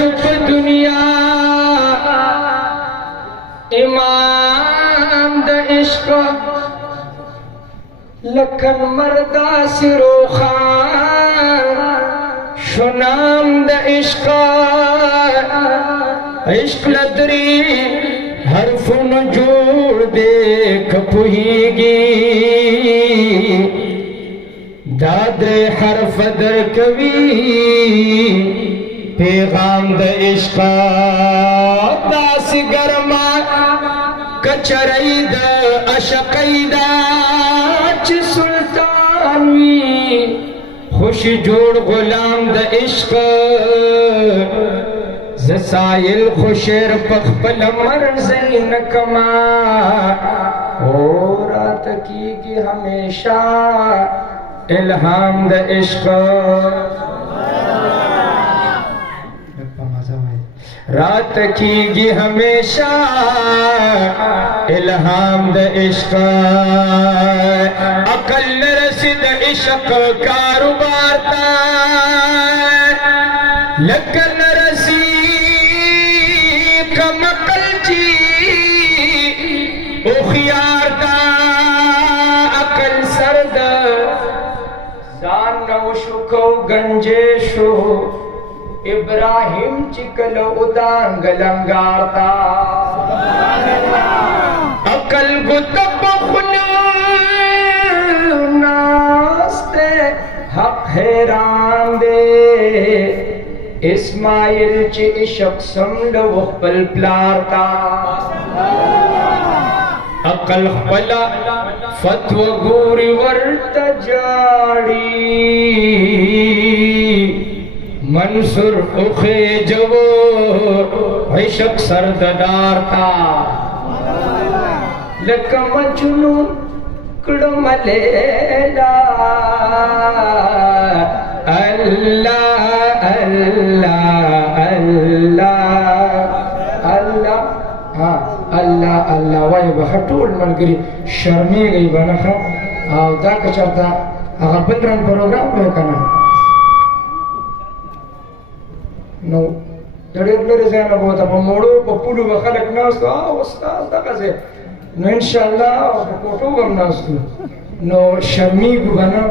शुभ दुनिया इमाम द इश्क लखन मर्दा सिरो खान शुनाम द इश्क इश्क लदरी हरफुन जोड़ देख पुहीगी दादे हरफ दर कवि पैगाम द इश्क दास गरमा कचरई द अशकई द च सुल्तानवी खुश जोड़ गुलाम द इश्क जसाइल खुशेर पखपल मर्ज़ी न कमा और रात की हमेशा इल्हाम द इश्क रात की हमेशा इल्हाम द इश्क अकल रसिद इश्क कारोबार ता लकन रसी कमकल जी उखियार ता अकल सरद जान नवशुको गंजेशो इब्राहिम चिकल उदान गलंगारता अकल गुतब नास्ते हक हैरान दे इस्माइल ची इशक समड वखपल प्लारता अकल खपला फत्व गोरी वर्त जाड़ी मंसूर उखे जवो इशक सरदार था लकम जुनून कुड़मलेला अल्लाह अल्लाह अल्लाह अल्लाह हाँ अल्लाह अल्लाह वाई बखटूल मलगरी शर्मी गई बनखा आवदा कचरता अगबल रन प्रोग्राम में करना नो जड़े ज़हन बहुत अब मोड़ो पपुलू बखलक नास तो उस्ताद तक से नो इंशाल्लाह फोटो बम नास तो नो शर्मी बना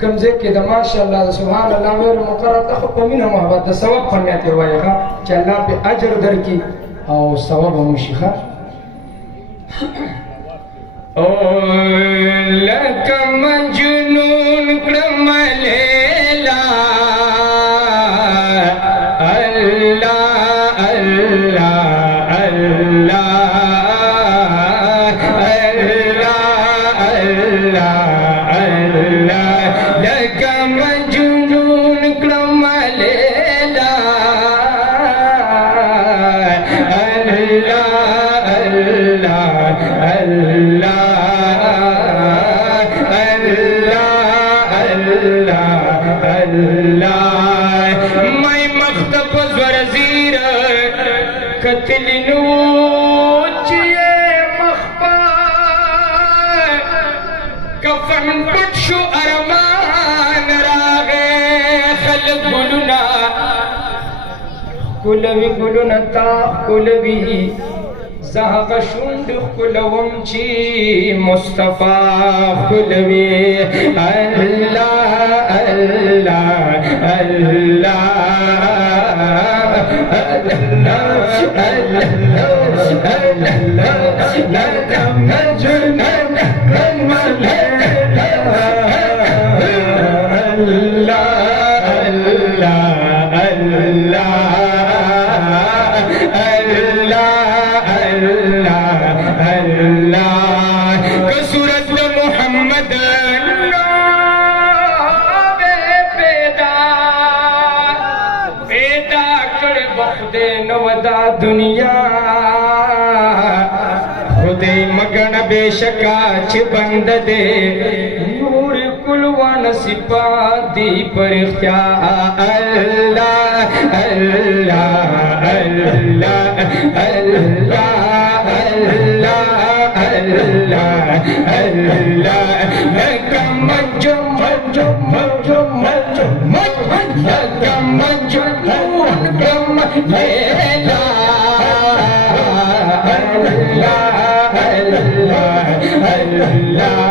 कमजे के माशाल्लाह सुभान अल्लाह मेरे मुकर्रर तक पमीन मोहब्बत सवाब फन्ने ते वाया चल्ला पे अजर दर की और सवाब मुशिखा ओ लकम जुनून क्रमलेला कुलवी कुलनता कुलवी ज़हक़ शुंड कुलवमची मुस्तफ़ा कुलवी अल्लाह अल्लाह अल्लाह दुनिया खुदे मगन बेशका च बंद दे नूर कुलवन सिपा दी पर क्या अल्लाह अल्लाह अल्लाह अल्लाह अल्लाह अल्लाह अल्लाह लकम जुम जुम जुम जुम लकम जुम मेरा अल्लाह अल्लाह अल्लाह